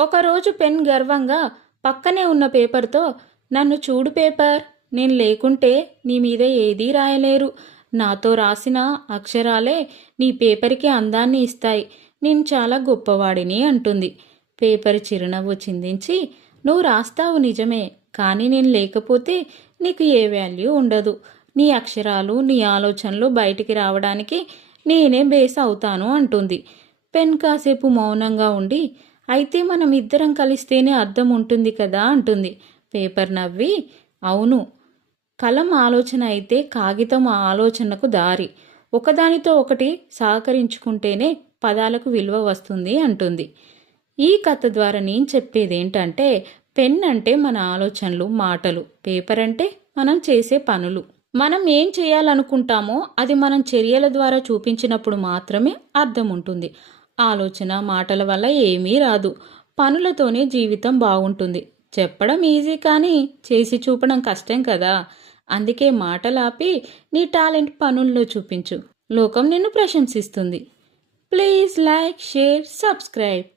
ఒకరోజు పెన్ గర్వంగా పక్కనే ఉన్న పేపర్తో, నన్ను చూడు పేపర్, నేను లేకుంటే నీ మీద ఏదీ రాయలేరు. నాతో రాసిన అక్షరాలే నీ పేపర్కి అందాన్ని ఇస్తాయి. నేను చాలా గొప్పవాడిని అంటుంది. పేపర్ చిరునవ్వు చిందించి, నువ్వు రాస్తావు నిజమే, కానీ నేను లేకపోతే నీకు ఏ వాల్యూ ఉండదు. నీ అక్షరాలు, నీ ఆలోచనలు బయటికి రావడానికి నేనే బేస్ అవుతాను అంటుంది. పెన్ కాసేపు మౌనంగా ఉండి, అయితే మనం ఇద్దరం కలిస్తేనే అర్థం ఉంటుంది కదా అంటుంది. పేపర్ నవ్వి, అవును, కలం ఆలోచన అయితే కాగితం ఆలోచనకు దారి. ఒకదానితో ఒకటి సహకరించుకుంటేనే పదాలకు విలువ వస్తుంది అంటుంది. ఈ కథ ద్వారా నేను చెప్పేదేంటంటే, పెన్ అంటే మన ఆలోచనలు, మాటలు, పేపర్ అంటే మనం చేసే పనులు. మనం ఏం చేయాలనుకుంటామో అది మనం చర్యల ద్వారా చూపించినప్పుడు మాత్రమే అర్థం ఉంటుంది. ఆలోచన, మాటల వల్ల ఏమీ రాదు. పనులతోనే జీవితం బాగుంటుంది. చెప్పడం ఈజీ, కానీ చేసి చూపడం కష్టం కదా. అందుకే మాటలాపి నీ టాలెంట్ పనుల్లో చూపించు. లోకం నిన్ను ప్రశంసిస్తుంది. Please like, share, subscribe.